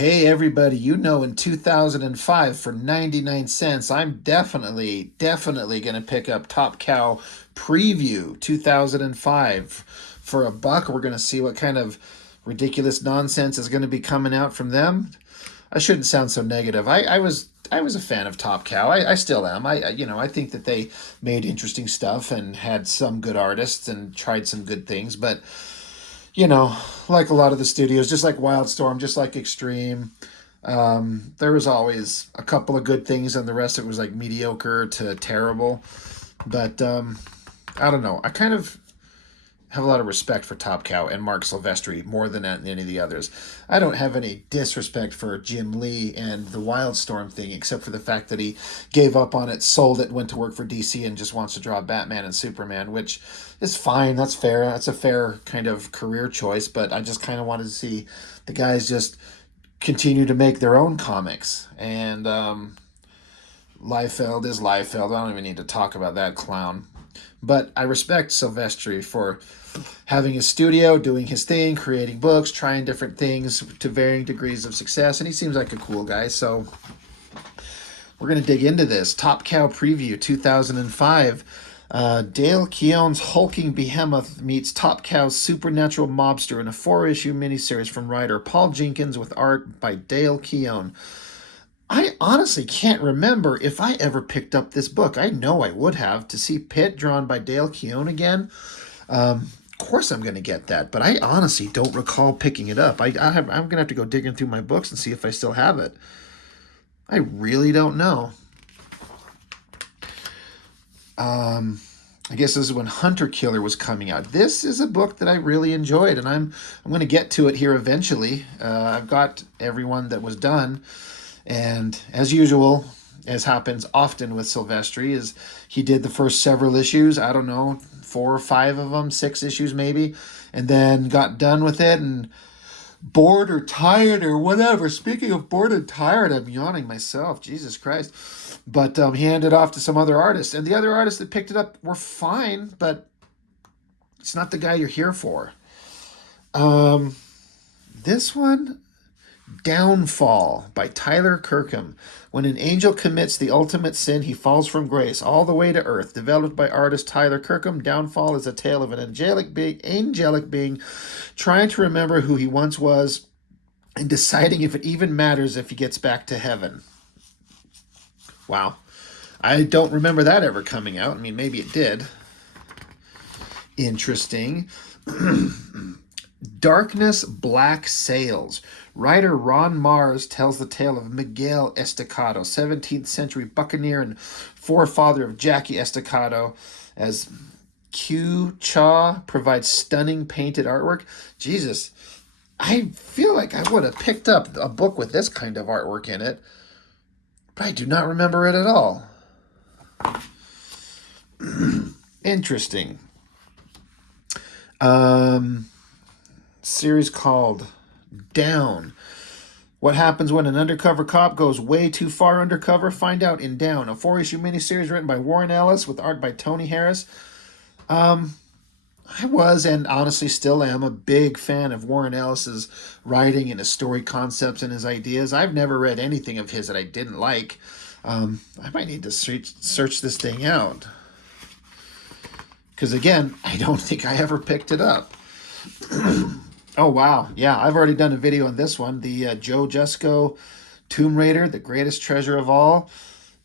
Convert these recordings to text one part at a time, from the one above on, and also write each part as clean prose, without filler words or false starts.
Hey everybody, in 2005 for 99 cents, I'm definitely going to pick up Top Cow Preview 2005 for a buck. We're going to see what kind of ridiculous nonsense is going to be coming out from them. I shouldn't sound so negative. I was a fan of Top Cow. I still am. I think that they made interesting stuff and had some good artists and tried some good things, but you know, like a lot of the studios, just like Wildstorm, just like Extreme, there was always a couple of good things, and the rest of it was like mediocre to terrible. But I don't know. I kind of have a lot of respect for Top Cow and Mark Silvestri more than any of the others. I don't have any disrespect for Jim Lee and the Wildstorm thing, except for the fact that he gave up on it, sold it, went to work for DC, and just wants to draw Batman and Superman, which is fine. That's fair. That's a fair kind of career choice, but I just kind of wanted to see the guys just continue to make their own comics. And Liefeld is Liefeld. I don't even need to talk about that clown. But I respect Silvestri for having his studio, doing his thing, creating books, trying different things to varying degrees of success, and he seems like a cool guy. So we're going to dig into this. Top Cow Preview 2005. Dale Keown's hulking behemoth meets Top Cow's supernatural mobster in a 4-issue miniseries from writer Paul Jenkins with art by Dale Keown. I honestly can't remember if I ever picked up this book. I know I would have. To see Pitt drawn by Dale Keown again, of course I'm going to get that. But I honestly don't recall picking it up. I'm going to have to go digging through my books and see if I still have it. I really don't know. I guess this is when Hunter Killer was coming out. This is a book that I really enjoyed, and I'm going to get to it here eventually. I've got everyone that was done. And as usual, as happens often with Silvestri, is he did the first several issues, I don't know, 4 or 5 of them, 6 issues maybe, and then got done with it and bored or tired or whatever. Speaking of bored and tired, I'm yawning myself, Jesus Christ. But he handed it off to some other artist, and the other artists that picked it up were fine, but it's not the guy you're here for. This one, Downfall by Tyler Kirkham. When an angel commits the ultimate sin, he falls from grace all the way to earth. Developed by artist Tyler Kirkham, Downfall is a tale of an angelic being trying to remember who he once was and deciding if it even matters if he gets back to heaven. Wow. I don't remember that ever coming out. I mean, maybe it did. Interesting. Darkness Black Sails. Writer Ron Mars tells the tale of Miguel Estacado, 17th century buccaneer and forefather of Jackie Estacado, as Q Cha provides stunning painted artwork. Jesus, I feel like I would have picked up a book with this kind of artwork in it, but I do not remember it at all. Interesting. Series called Down. What happens when an undercover cop goes way too far undercover? Find out in Down, a 4-issue miniseries written by Warren Ellis with art by Tony Harris. I was, and honestly still am, a big fan of Warren Ellis's writing and his story concepts and his ideas. I've never read anything of his that I didn't like. I might need to search this thing out. Because again, I don't think I ever picked it up. Oh, wow. Yeah, I've already done a video on this one. The Joe Jusko Tomb Raider, the greatest treasure of all.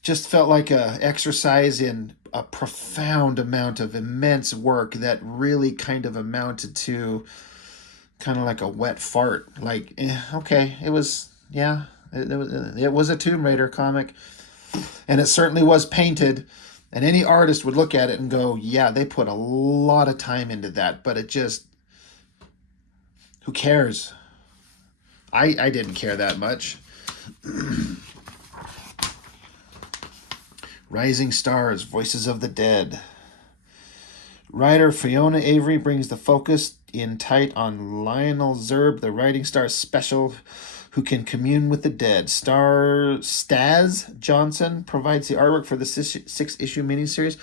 Just felt like a exercise in a profound amount of immense work that really kind of amounted to kind of like a wet fart. Like, okay, it was, yeah, it was a Tomb Raider comic. And it certainly was painted. And any artist would look at it and go, yeah, they put a lot of time into that. But it just, who cares? I didn't care that much. Rising Stars, Voices of the Dead. Writer Fiona Avery brings the focus in tight on Lionel Zerb, the Rising Stars special, who can commune with the dead. Staz Johnson provides the artwork for the 6-issue miniseries.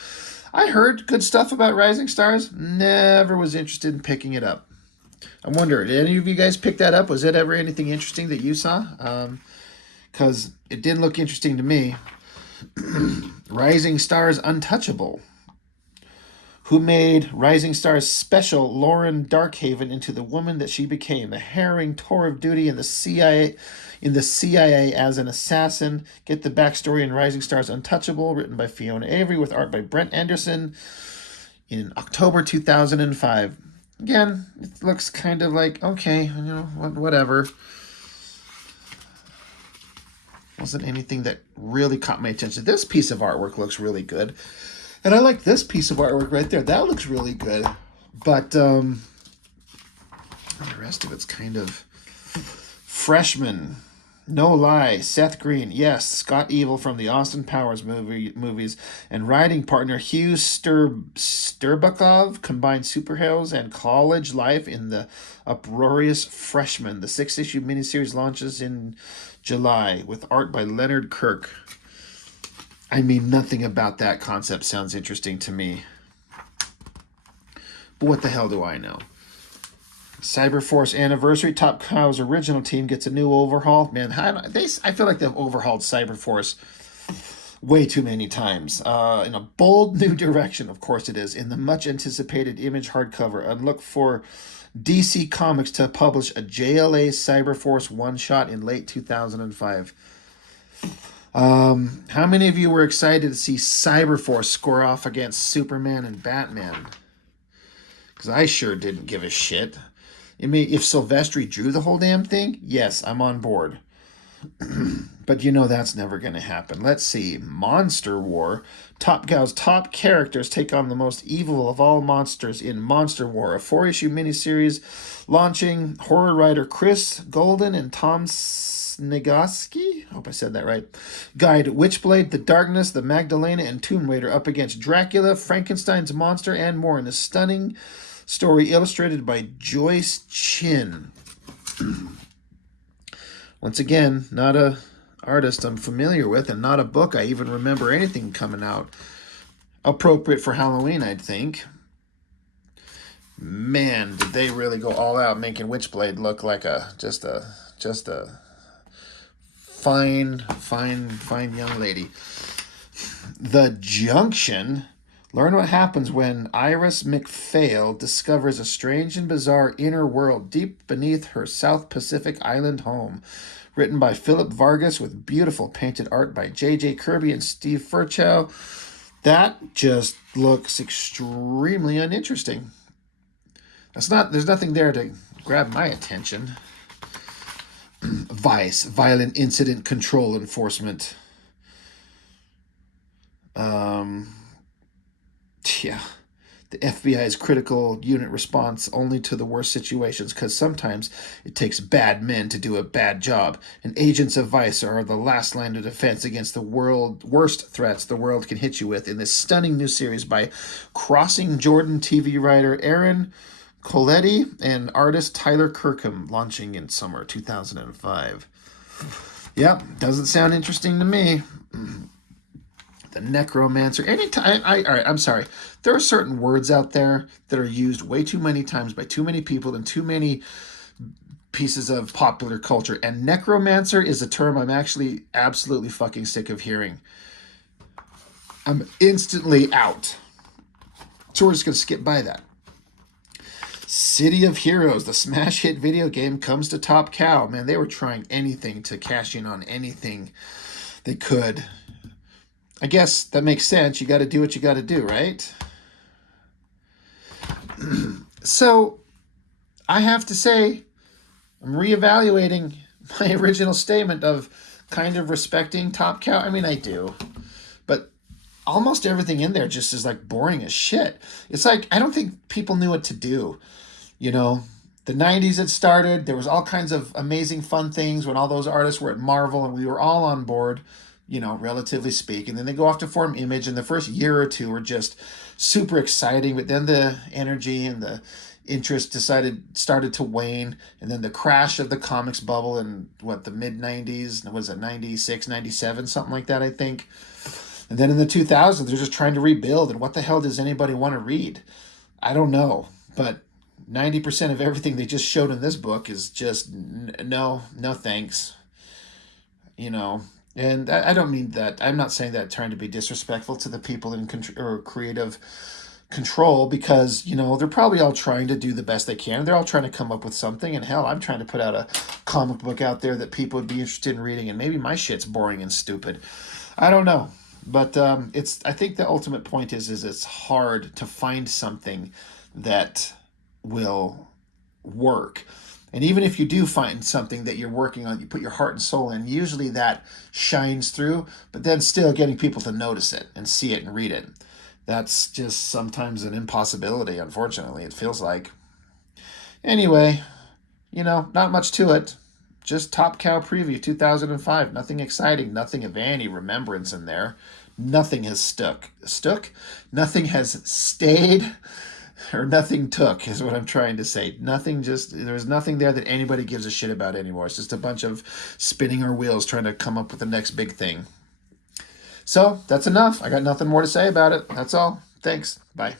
I heard good stuff about Rising Stars. Never was interested in picking it up. I wonder, did any of you guys pick that up? Was it ever anything interesting that you saw? Because it didn't look interesting to me. Rising Stars Untouchable. Who made Rising Stars special Lauren Darkhaven into the woman that she became, a harrowing tour of duty in the CIA as an assassin. Get the backstory in Rising Stars Untouchable, written by Fiona Avery with art by Brent Anderson in October 2005. Again, it looks kind of like, okay, whatever. Wasn't anything that really caught my attention. This piece of artwork looks really good. And I like this piece of artwork right there. That looks really good. But the rest of it's kind of freshman. No Lie, Seth Green, yes, Scott Evil from the Austin Powers movies, and writing partner Hugh Sterbakov combined superheroes and college life in the uproarious Freshman. The 6-issue miniseries launches in July with art by Leonard Kirk. I mean, nothing about that concept sounds interesting to me. But what the hell do I know? Cyberforce Anniversary. TopCow's original team gets a new overhaul. Man, I feel like they've overhauled Cyberforce way too many times. In a bold new direction, of course it is. In the much-anticipated Image hardcover. And look for DC Comics to publish a JLA Cyberforce one-shot in late 2005. How many of you were excited to see Cyberforce score off against Superman and Batman? Because I sure didn't give a shit. I mean, if Silvestri drew the whole damn thing, yes, I'm on board. But that's never going to happen. Let's see. Monster War. TopCow's top characters take on the most evil of all monsters in Monster War, a 4-issue miniseries launching horror writer Chris Golden and Tom Snigoski, I hope I said that right, guide Witchblade, the Darkness, the Magdalena, and Tomb Raider up against Dracula, Frankenstein's monster, and more in a stunning story illustrated by Joyce Chin. Once again, not a artist I'm familiar with, and not a book I even remember anything coming out appropriate for Halloween, I'd think. Man, did they really go all out making Witchblade look like just a fine young lady. The Junction. Learn what happens when Iris McPhail discovers a strange and bizarre inner world deep beneath her South Pacific island home. Written by Philip Vargas with beautiful painted art by J.J. Kirby and Steve Furchow. That just looks extremely uninteresting. There's nothing there to grab my attention. Vice, Violent Incident Control Enforcement. The FBI's critical unit response only to the worst situations, because sometimes it takes bad men to do a bad job, and agents of Vice are the last line of defense against the worst threats the world can hit you with in this stunning new series by Crossing Jordan TV writer Aaron Coletti and artist Tyler Kirkham, launching in summer 2005. Yep, doesn't sound interesting to me. The Necromancer. Anytime, all right, I'm sorry. There are certain words out there that are used way too many times by too many people in too many pieces of popular culture. And Necromancer is a term I'm actually absolutely fucking sick of hearing. I'm instantly out. So we're just going to skip by that. City of Heroes, the smash hit video game, comes to TopCow. Man, they were trying anything to cash in on anything they could. I guess that makes sense. You got to do what you got to do, right? So, I have to say, I'm reevaluating my original statement of kind of respecting TopCow. I mean, I do. But almost everything in there just is like boring as shit. It's like, I don't think people knew what to do. The 90s had started. There was all kinds of amazing fun things when all those artists were at Marvel and we were all on board. Relatively speaking. Then they go off to form Image, and the first year or two were just super exciting, but then the energy and the interest started to wane, and then the crash of the comics bubble in the mid-90s, was it 96, 97, something like that, I think. And then in the 2000s, they're just trying to rebuild, and what the hell does anybody want to read? I don't know, but 90% of everything they just showed in this book is just no, no thanks. You know, and I don't mean that. I'm not saying that trying to be disrespectful to the people in or creative control, because they're probably all trying to do the best they can. They're all trying to come up with something, and hell, I'm trying to put out a comic book out there that people would be interested in reading, and maybe my shit's boring and stupid. I don't know, but I think the ultimate point is it's hard to find something that will work. And even if you do find something that you're working on, you put your heart and soul in, usually that shines through, but then still getting people to notice it and see it and read it. That's just sometimes an impossibility, unfortunately, it feels like. Anyway, not much to it. Just Top Cow Preview 2005. Nothing exciting, nothing of any remembrance in there. Nothing has stuck. Stuck? Nothing has stayed, or nothing took, is what I'm trying to say. There's nothing there that anybody gives a shit about anymore. It's just a bunch of spinning our wheels trying to come up with the next big thing. So that's enough. I got nothing more to say about it. That's all. Thanks. Bye.